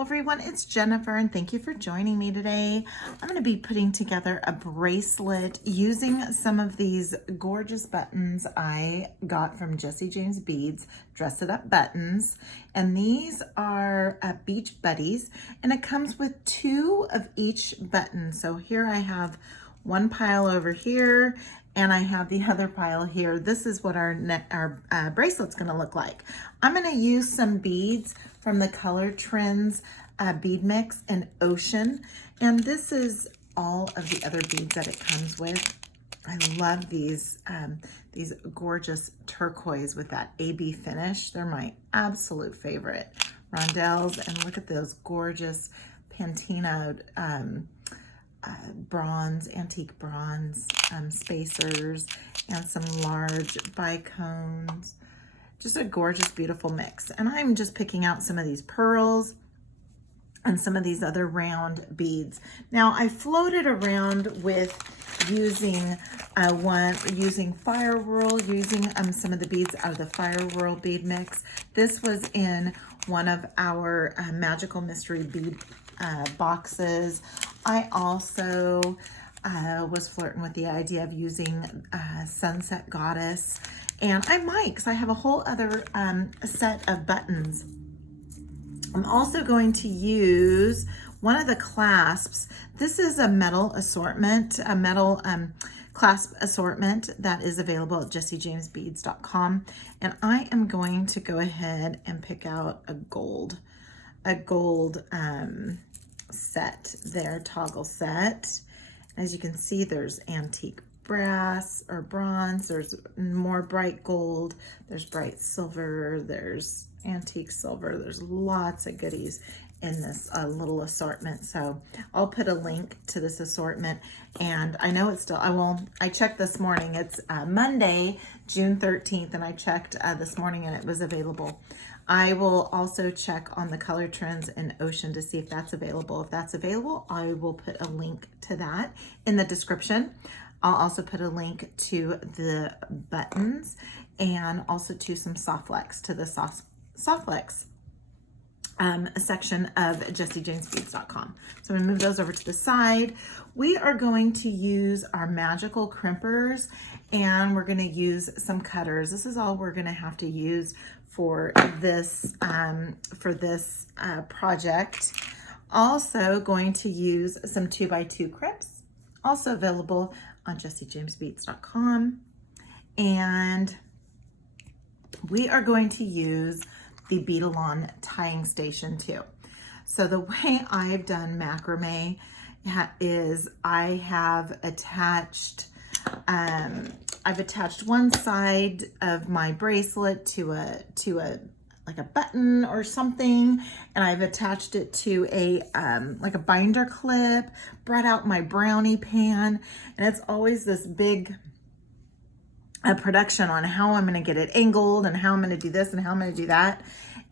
Hello everyone, it's Jennifer and thank you for joining me today. I'm going to be putting together a bracelet using some of these gorgeous buttons I got from Jesse James Beads, Dress It Up buttons. And these are Beach Buddies, and it comes with 2 of each button. So here I have one pile over here and I have the other pile here. This is what our bracelet's gonna look like. I'm gonna use some beads from the Color Trends bead mix in Ocean. And this is all of the other beads that it comes with. I love these gorgeous turquoise with that AB finish. They're my absolute favorite rondelles. And look at those gorgeous patinaed bronze, antique bronze spacers, and some large bicones. Just a gorgeous, beautiful mix. And I'm just picking out some of these pearls and some of these other round beads. Now I floated around with using Fire Whirl, using some of the beads out of the Fire Whirl bead mix. This was in one of our Magical Mystery bead boxes. I also was flirting with the idea of using Sunset Goddess, and I might, because I have a whole other set of buttons. I'm also going to use one of the clasps. This is a metal assortment, a metal clasp assortment that is available at jessejamesbeads.com, and I am going to go ahead and pick out a gold set there, toggle set. As you can see, there's antique brass or bronze, there's more bright gold, there's bright silver, there's antique silver, there's lots of goodies in this little assortment. So I'll put a link to this assortment, and I know it's still, I checked this morning, it's Monday, June 13th, and I checked this morning and it was available. I will also check on the Color Trends in Ocean to see if that's available. If that's available, I will put a link to that in the description. I'll also put a link to the buttons and also to some soft flex, to the soft flex section of jessejamesbeads.com. So I'm gonna move those over to the side. We are going to use our magical crimpers, and we're gonna use some cutters. This is all we're gonna have to use for this project. Also going to use some 2x2 crimps, also available on jessejamesbeads.com. And we are going to use the Beadalon tying station too. So the way I've done macrame is I have attached one side of my bracelet to a like a button or something, and I've attached it to a like a binder clip, brought out my brownie pan, and it's always this big production on how I'm going to get it angled and how I'm going to do this and how I'm going to do that.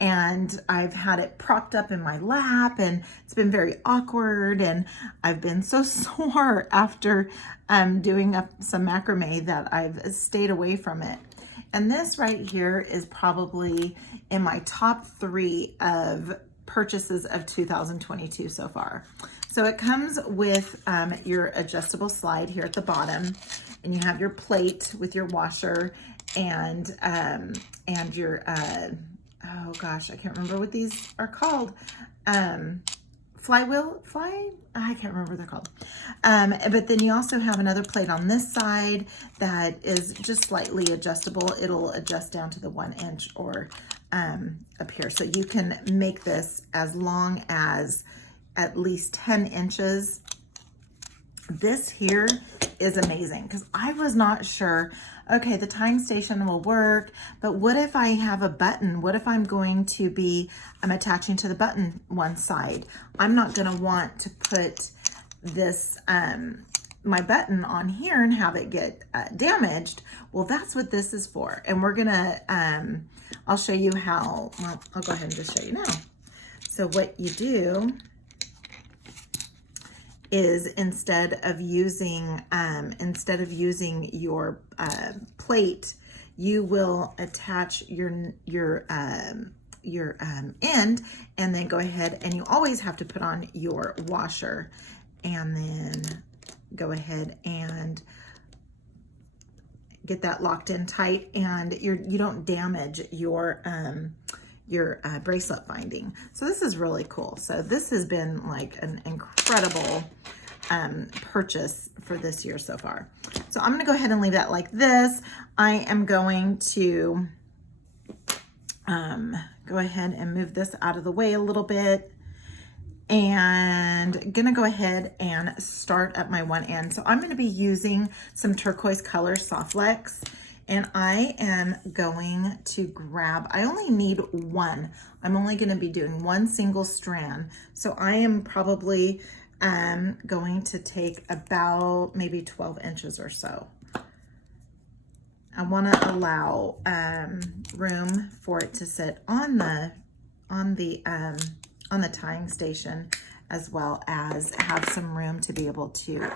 And I've had it propped up in my lap, and it's been very awkward, and I've been so sore after doing some macrame that I've stayed away from it. And this right here is probably in my top 3 of purchases of 2022 so far. So it comes with your adjustable slide here at the bottom, and you have your plate with your washer and your oh gosh, I can't remember what these are called. I can't remember what they're called. But then you also have another plate on this side that is just slightly adjustable. It'll adjust down to the 1 inch or up here. So you can make this as long as at least 10 inches. This here is amazing because I was not sure, okay, the tying station will work, but what if I have a button? What if I'm going to be, I'm attaching to the button one side? I'm not going to want to put this, my button on here and have it get damaged. Well, that's what this is for. And we're going to, I'll show you how, well, I'll go ahead and just show you now. So what you do is instead of using your plate, you will attach your your end, and then go ahead, and you always have to put on your washer, and then go ahead and get that locked in tight, and you don't damage your bracelet binding. So this is really cool. So this has been like an incredible purchase for this year so far. So I'm going to go ahead and leave that like this. I am going to go ahead and move this out of the way a little bit, and gonna go ahead and start at my one end. So I'm going to be using some turquoise color Softlex, and I am going to grab, I only need one. I'm only going to be doing one single strand. So I am probably going to take about maybe 12 inches or so. I want to allow room for it to sit on the tying station, as well as have some room to be able to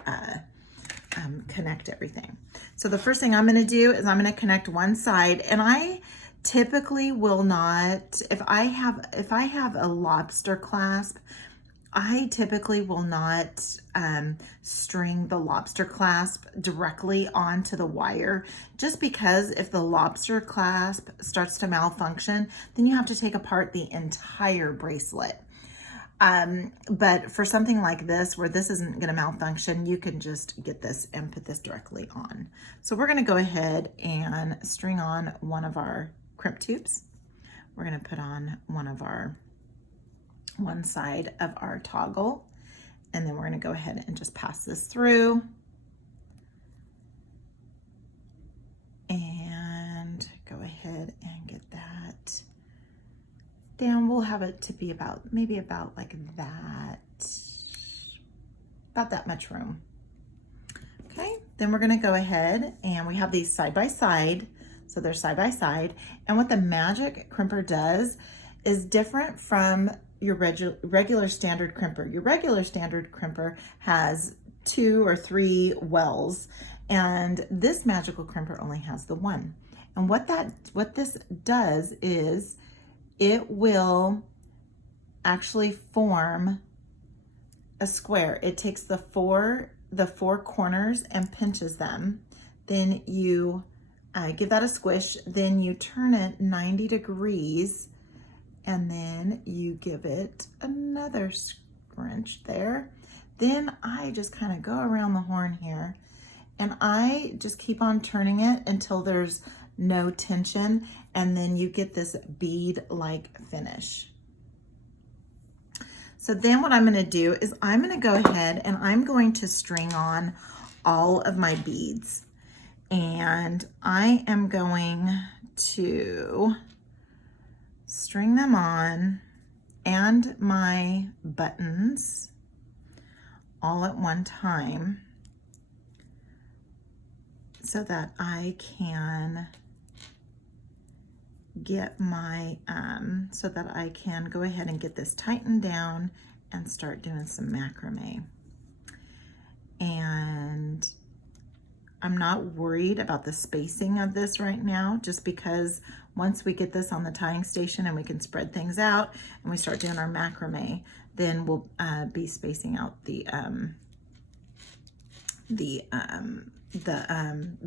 connect everything. So the first thing I'm going to do is I'm going to connect one side, and I typically will not, if I have a lobster clasp, I typically will not string the lobster clasp directly onto the wire, just because if the lobster clasp starts to malfunction, then you have to take apart the entire bracelet. But for something like this, where this isn't going to malfunction, you can just get this and put this directly on. So we're going to go ahead and string on one of our crimp tubes. We're going to put on one side of our toggle, and then we're going to go ahead and just pass this through and go ahead and get that down. We'll have it to be about maybe about like that, about that much room. Okay, then we're going to go ahead, and we have these side by side, so they're side by side. And what the magic crimper does is different from your regular standard crimper. Your regular standard crimper has 2 or 3 wells, and this magical crimper only has the one. And what this does is it will actually form a square. It takes the four corners and pinches them. Then you give that a squish. Then you turn it 90 degrees, and then you give it another scrunch there. Then I just kind of go around the horn here, and I just keep on turning it until there's no tension, and then you get this bead-like finish. So then what I'm going to do is I'm going to go ahead and I'm going to string on all of my beads, and I am going to string them on and my buttons all at one time, so that I can get my, so that I can go ahead and get this tightened down and start doing some macrame. And I'm not worried about the spacing of this right now, just because once we get this on the tying station and we can spread things out and we start doing our macrame, then we'll be spacing out the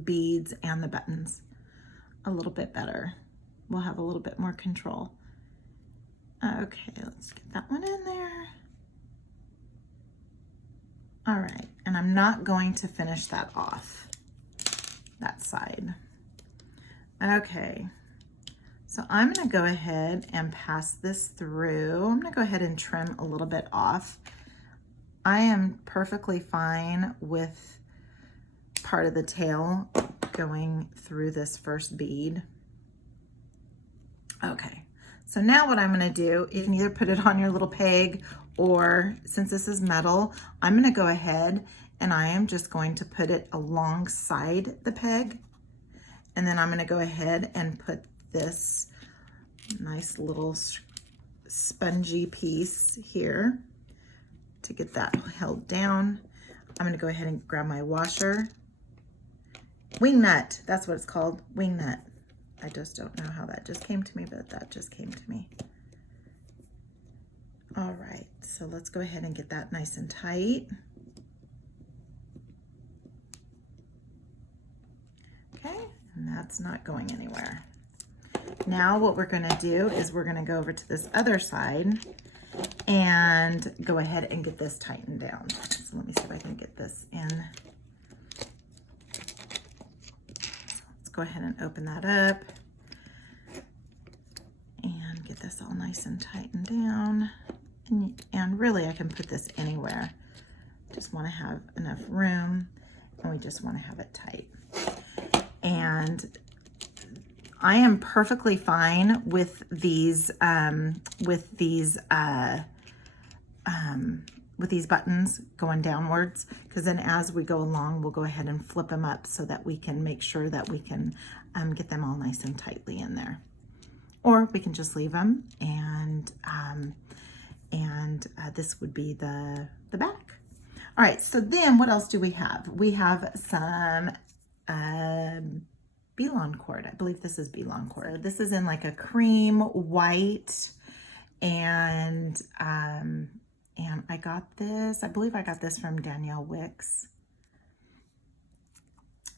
beads and the buttons a little bit better. We'll have a little bit more control. Okay, let's get that one in there. All right, and I'm not going to finish that off, that side. Okay, so I'm gonna go ahead and pass this through. I'm gonna go ahead and trim a little bit off. I am perfectly fine with part of the tail going through this first bead. Okay, so now what I'm gonna do, you can either put it on your little peg, or since this is metal, I'm gonna go ahead and I am just going to put it alongside the peg. And then I'm gonna go ahead and put this nice little spongy piece here to get that held down. I'm gonna go ahead and grab my washer. Wing nut, that's what it's called, wing nut. I just don't know how that just came to me, but that just came to me. All right, so let's go ahead and get that nice and tight. Okay, and that's not going anywhere. Now what we're gonna do is we're gonna go over to this other side and go ahead and get this tightened down. So let me see if I can get this in. So let's go ahead and open that up and get this all nice and tightened down. And really I can put this anywhere. Just wanna have enough room, and we just wanna have it tight. And I am perfectly fine with these buttons going downwards, because then as we go along, we'll go ahead and flip them up so that we can make sure that we can get them all nice and tightly in there. Or we can just leave them, and this would be the back. All right, so then what else do we have? We have some B-Lon cord. I believe this is B-Lon cord. This is in like a cream white, and I got this, I believe I got this from Danielle Wicks.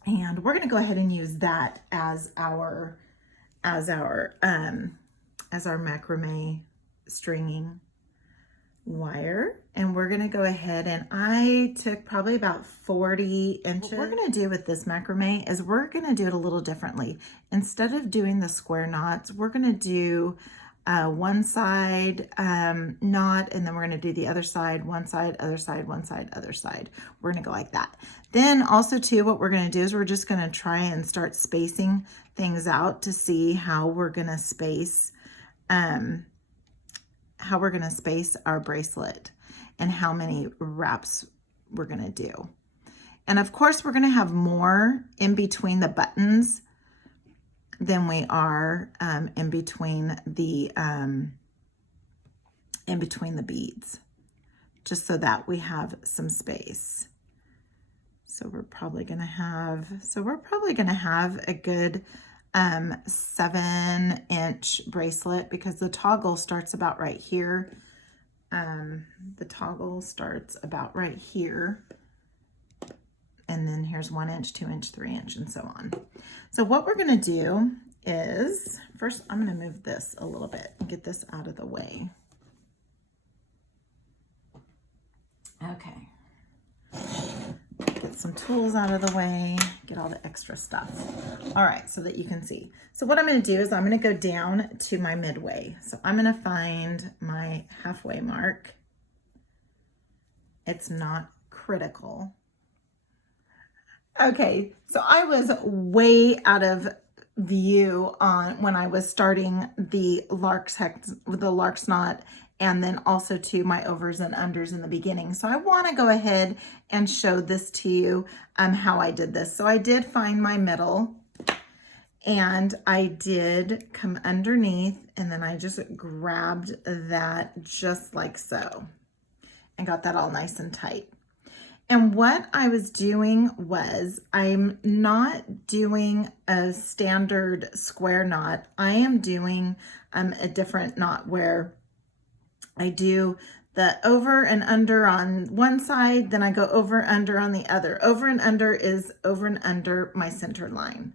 And we're gonna go ahead and use that as our macrame stringing wire. And we're gonna go ahead, and I took probably about 40 inches. What we're gonna do with this macrame is we're gonna do it a little differently. Instead of doing the square knots, we're gonna do one side knot, and then we're gonna do the other side, one side, other side, one side, other side. We're gonna go like that. Then also too, what we're gonna do is we're just gonna try and start spacing things out to see how we're gonna space our bracelet and how many wraps we're gonna do. And of course, we're gonna have more in between the buttons than we are in between the beads, just so that we have some space. So we're probably gonna have a good 7-inch bracelet, because the toggle starts about right here. The toggle starts about right here. And then here's 1 inch, 2 inch, 3 inch, and so on. So what we're gonna do is, first I'm gonna move this a little bit and get this out of the way. Okay. Get some tools out of the way, get all the extra stuff. All right, so that you can see. So what I'm gonna do is I'm gonna go down to my midway. So I'm gonna find my halfway mark. It's not critical. Okay, so I was way out of view on when I was starting the lark's knot, and then also to my overs and unders in the beginning. So I want to go ahead and show this to you how I did this. So I did find my middle, and I did come underneath, and then I just grabbed that just like so and got that all nice and tight. And what I was doing was, I'm not doing a standard square knot. I am doing a different knot where I do the over and under on one side, then I go over under on the other. Over and under is over and under my center line.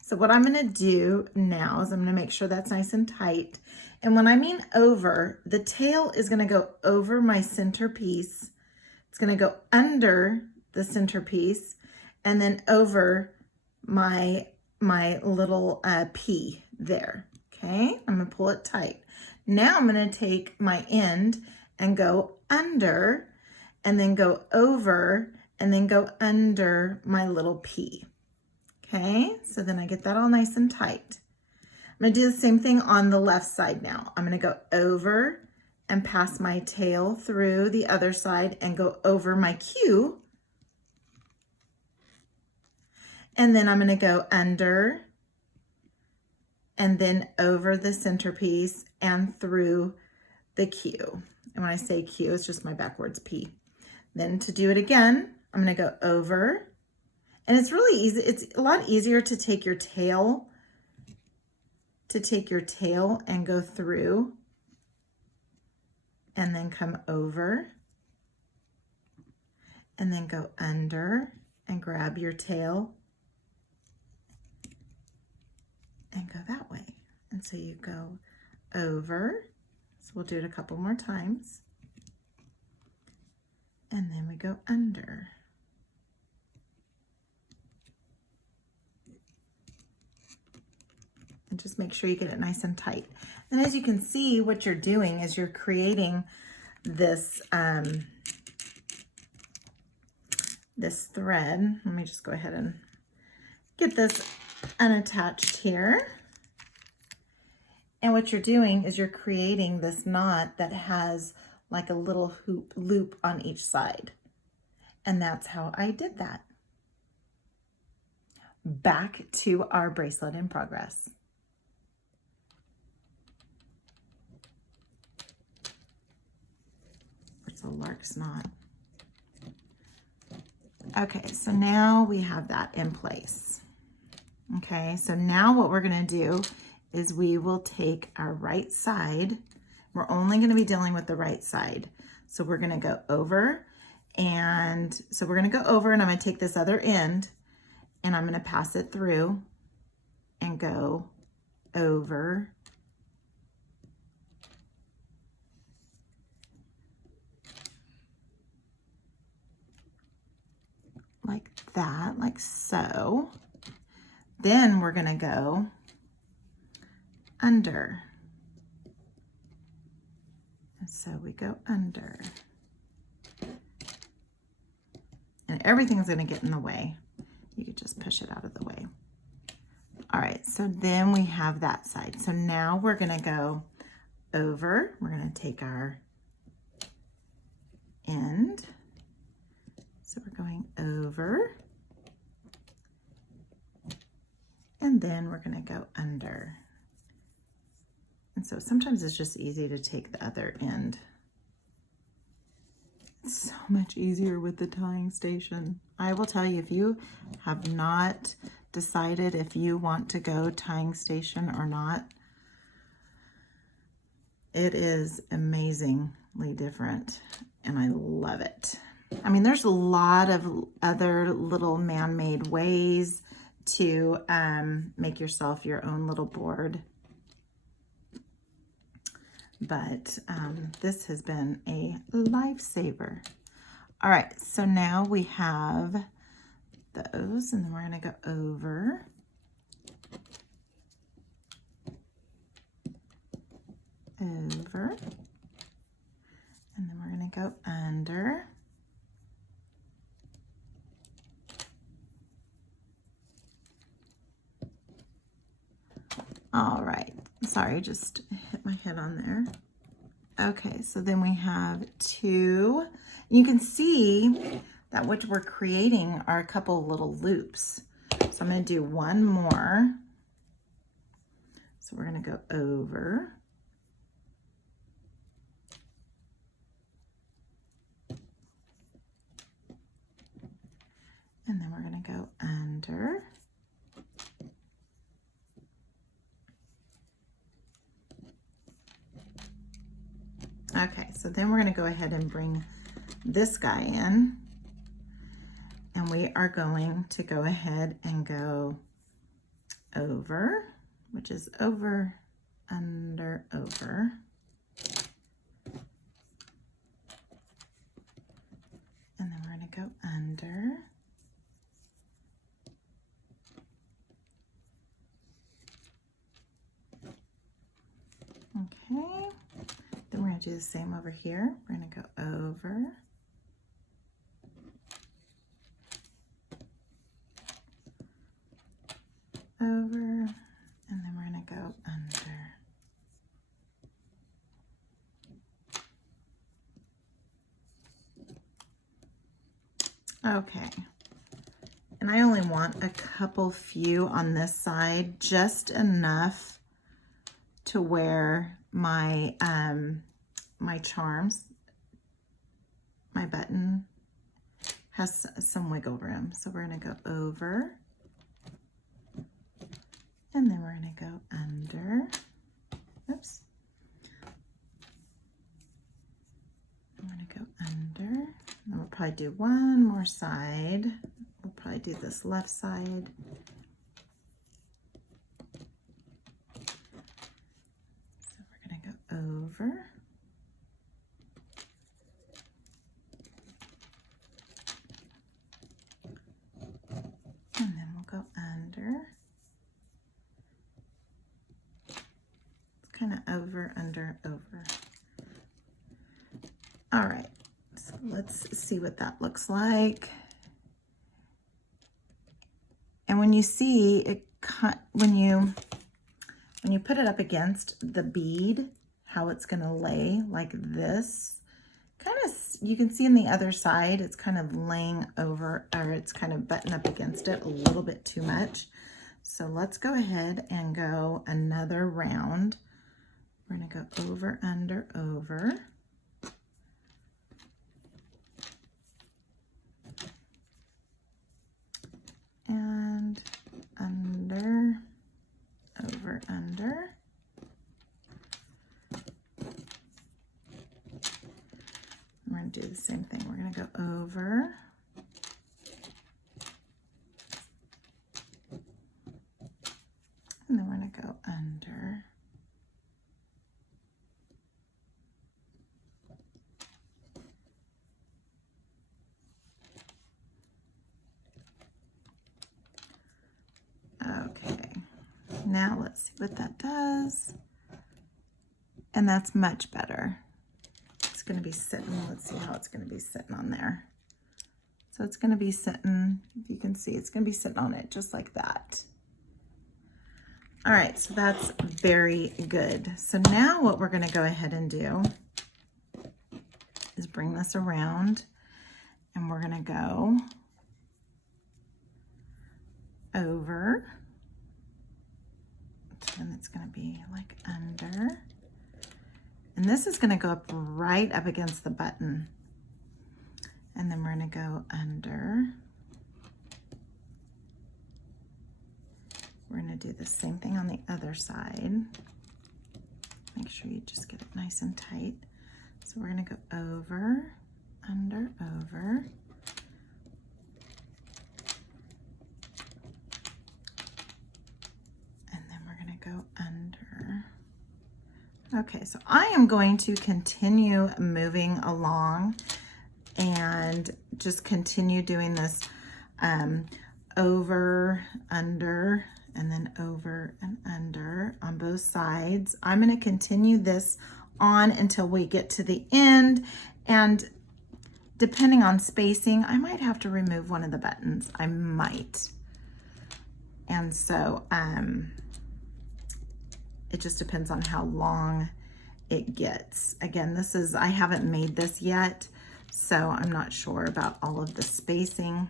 So what I'm gonna do now is I'm gonna make sure that's nice and tight. And when I mean over, the tail is gonna go over my center piece. It's gonna go under the centerpiece, and then over my little P there, okay? I'm gonna pull it tight. Now I'm gonna take my end and go under, and then go over, and then go under my little P, okay? So then I get that all nice and tight. I'm gonna do the same thing on the left side now. I'm gonna go over and pass my tail through the other side and go over my Q. And then I'm gonna go under and then over the centerpiece and through the Q. And when I say Q, it's just my backwards P. Then to do it again, I'm gonna go over, and it's really easy. It's a lot easier to take your tail and go through and then come over, and then go under and grab your tail and go that way. And so you go over, so we'll do it a couple more times, and then we go under. And just make sure you get it nice and tight. And as you can see, what you're doing is you're creating this this thread. Let me just go ahead and get this unattached here. And what you're doing is you're creating this knot that has like a little hoop loop on each side. And that's how I did that. Back to our bracelet in progress. It's a lark's knot. Okay, so now we have that in place. Okay, so now what we're gonna do is we will take our right side. We're only gonna be dealing with the right side. So we're gonna go over, and so we're gonna go over, and I'm gonna take this other end and I'm gonna pass it through and go over. Like that, like so. Then we're gonna go under. And so we go under. And everything's gonna get in the way. You could just push it out of the way. All right, so then we have that side. So now we're gonna go over. We're gonna take our end. So we're going over. And then we're gonna go under. And so sometimes it's just easy to take the other end. It's so much easier with the tying station. I will tell you, if you have not decided if you want to go tying station or not, it is amazingly different, and I love it. I mean, there's a lot of other little man-made ways to make yourself your own little board. But this has been a lifesaver. All right, so now we have those, and then we're gonna go over. Over. And then we're gonna go under. All right, sorry, just hit my head on there. Okay, so then we have two. You can see that what we're creating are a couple little loops. So I'm gonna do one more. So we're gonna go over. And then we're gonna go under. Okay, so then we're gonna go ahead and bring this guy in, and we are going to go ahead and go over, which is over, under, over. And then we're gonna go under. Okay. Then we're going to do the same over here. We're going to go over. Over. And then we're going to go under. Okay. And I only want a couple few on this side, just enough to where my my charms, my button has some wiggle room. So we're gonna go over, and then we're gonna go under. Oops. probably do one more side. We'll probably do this left side. So we're going to go over. And then we'll go under. It's kind of over, under, over. All right, so let's see what that looks like. And when you see it, when you put it up against the bead, how it's going to lay like this, kind of, you can see on the other side, it's kind of laying over, or it's kind of buttoned up against it a little bit too much. So let's go ahead and go another round. We're going to go over, under, over. And under, over, under. We're going to do the same thing. We're going to go over. And then we're going to go under. Okay, now let's see what that does. And that's much better. It's going to be sitting, let's see how it's going to be sitting on there. So it's going to be sitting, if you can see, it's going to be sitting on it just like that. All right, so that's very good. So now what we're going to go ahead and do is bring this around, and we're going to go over, and it's going to be like under, and this is going to go up right up against the button, and then we're going to go under. We're going to do the same thing on the other side. Make sure you just get it nice and tight. So we're going to go over, under, over. Go under. Okay, so I am going to continue moving along and just continue doing this over, under, and then over and under on both sides. I'm going to continue this on until we get to the end, and depending on spacing, I might have to remove one of the buttons. I might. And so it just depends on how long it gets. Again, this is, I haven't made this yet, so I'm not sure about all of the spacing,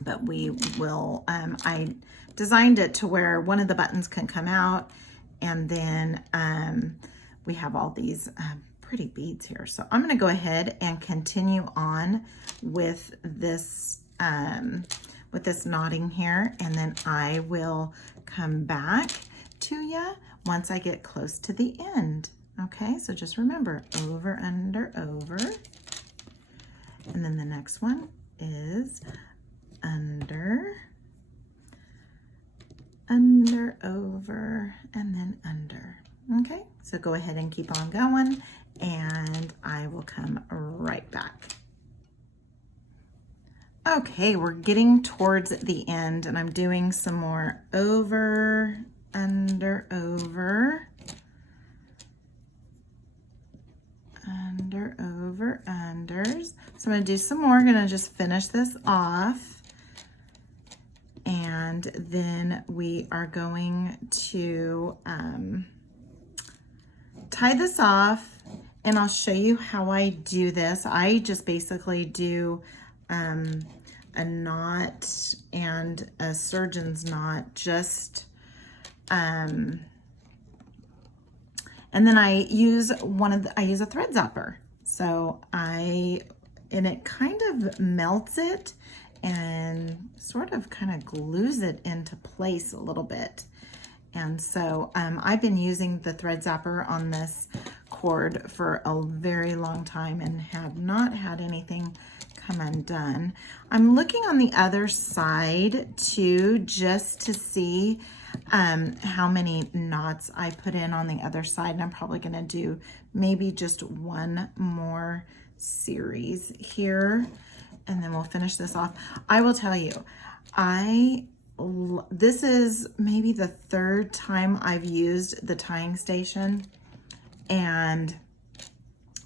but we will, I designed it to where one of the buttons can come out, and then we have all these pretty beads here. So I'm gonna go ahead and continue on with this knotting here, and then I will come back to you once I get close to the end. Okay, so just remember, over, under, over. And then the next one is under, under, over, and then under. Okay, so go ahead and keep on going, and I will come right back. Okay, we're getting towards the end, and I'm doing some more over, under, over, under, over, unders. So I'm going to do some more. I'm going to just finish this off, and then we are going to tie this off, and I'll show you how I do this. I just basically do a knot and a surgeon's knot, just and then I use I use a thread zapper. So and it kind of melts it and sort of kind of glues it into place a little bit. And so I've been using the thread zapper on this cord for a very long time and have not had anything come undone. I'm looking on the other side too, just to see how many knots I put in on the other side. And I'm probably going to do maybe just one more series here, and then we'll finish this off. I will tell you, this is maybe the third time I've used the tying station, and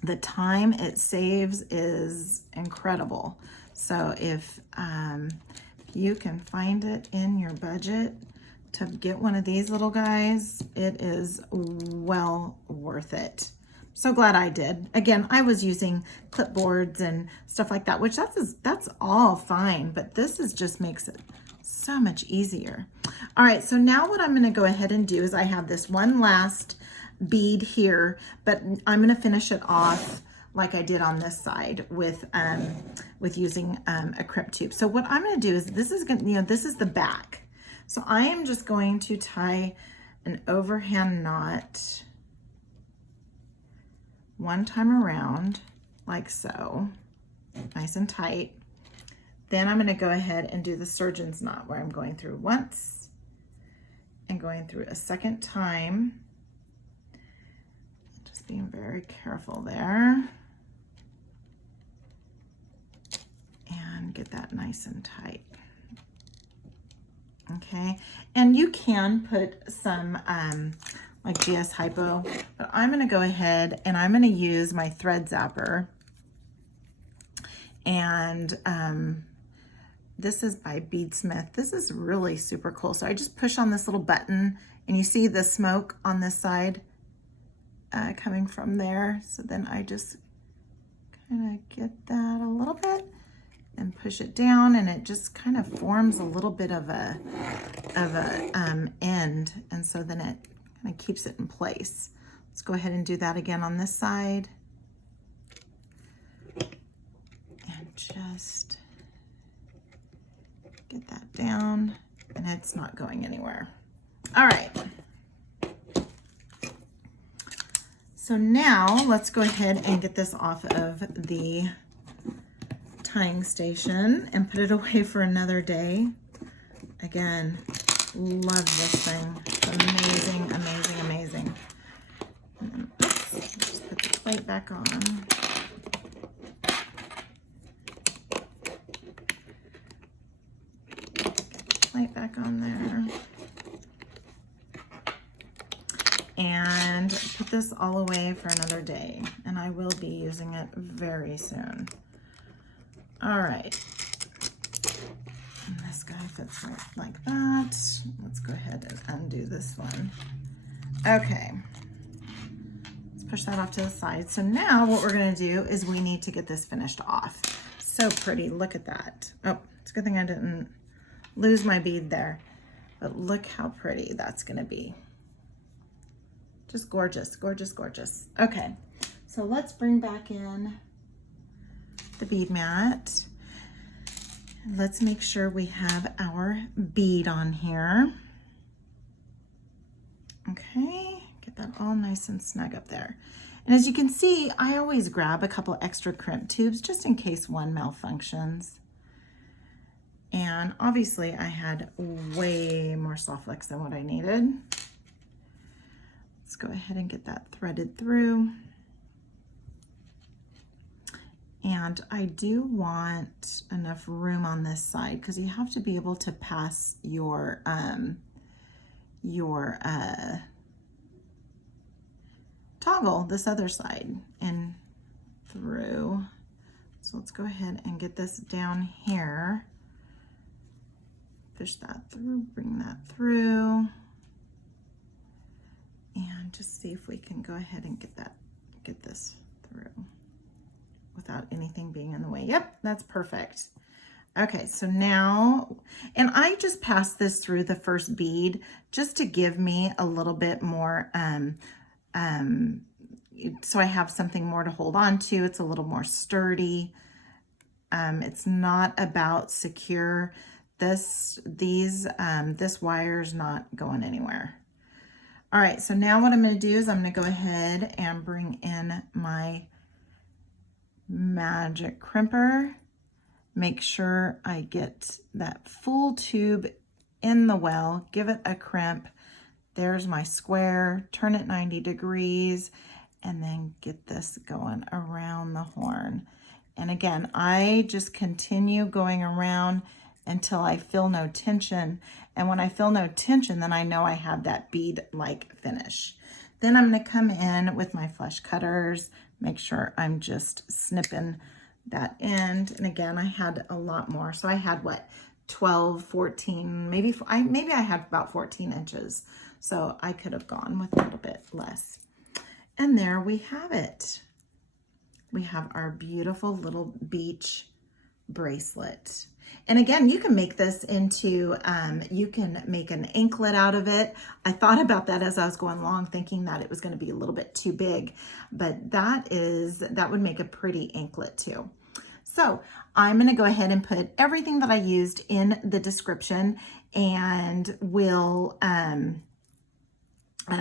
the time it saves is incredible. So if you can find it in your budget to get one of these little guys, it is well worth it. So glad I did. Again, I was using clipboards and stuff like that, which that's all fine, but this just makes it so much easier. All right, so now what I'm going to go ahead and do is I have this one last bead here, but I'm going to finish it off like I did on this side with using a crimp tube. So what I'm going to do is this is the back. So I am just going to tie an overhand knot one time around like so, nice and tight. Then I'm going to go ahead and do the surgeon's knot where I'm going through once and going through a second time. Just being very careful there. And get that nice and tight. Okay, and you can put some like GS Hypo, but I'm going to go ahead and I'm going to use my thread zapper. And this is by Beadsmith. This is really super cool. So I just push on this little button and you see the smoke on this side coming from there. So then I just kind of get that a little bit and push it down, and it just kind of forms a little bit of a end, and so then it kind of keeps it in place. Let's go ahead and do that again on this side, and just get that down, and it's not going anywhere. All right. So now let's go ahead and get this off of the tying station and put it away for another day. Again, love this thing. It's amazing, amazing, amazing. And then, oops, just put the plate back on. Get the plate back on there. And put this all away for another day. And I will be using it very soon. All right, and this guy fits right like that. Let's go ahead and undo this one. Okay, let's push that off to the side. So now what we're gonna do is we need to get this finished off. So pretty, look at that. Oh, it's a good thing I didn't lose my bead there, but look how pretty that's gonna be. Just gorgeous, gorgeous, gorgeous. Okay, so let's bring back in the bead mat. Let's make sure we have our bead on here. Okay, get that all nice and snug up there. And as you can see, I always grab a couple extra crimp tubes just in case one malfunctions. And obviously I had way more soft flex than what I needed. Let's go ahead and get that threaded through. And I do want enough room on this side because you have to be able to pass your toggle this other side and through. So let's go ahead and get this down here. Fish that through, bring that through. And just see if we can go ahead and get this through without anything being in the way. Yep, that's perfect. Okay, so now, and I just passed this through the first bead just to give me a little bit more, so I have something more to hold on to. It's a little more sturdy. It's not about secure. This wire's not going anywhere. All right, so now what I'm going to do is I'm going to go ahead and bring in my magic crimper. Make sure I get that full tube in the well, give it a crimp. There's my square, turn it 90 degrees, and then get this going around the horn. And again, I just continue going around until I feel no tension. And when I feel no tension, then I know I have that bead-like finish. Then I'm going to come in with my flush cutters, make sure I'm just snipping that end. And again, I had a lot more. So I had what, 12, 14, maybe I had about 14 inches. So I could have gone with a little bit less. And there we have it. We have our beautiful little beach bracelet. And again, you can make this into, you can make an anklet out of it. I thought about that as I was going along, thinking that it was going to be a little bit too big, but that would make a pretty anklet too. So I'm going to go ahead and put everything that I used in the description, and we'll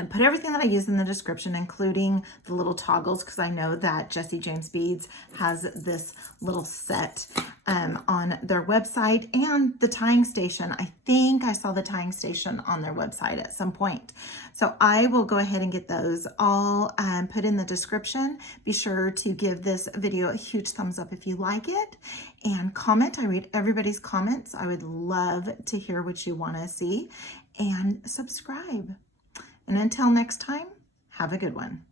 put everything that I use in the description, including the little toggles, because I know that Jesse James Beads has this little set on their website, and the tying station. I think I saw the tying station on their website at some point. So I will go ahead and get those all put in the description. Be sure to give this video a huge thumbs up if you like it, and comment. I read everybody's comments. I would love to hear what you want to see, and subscribe. And until next time, have a good one.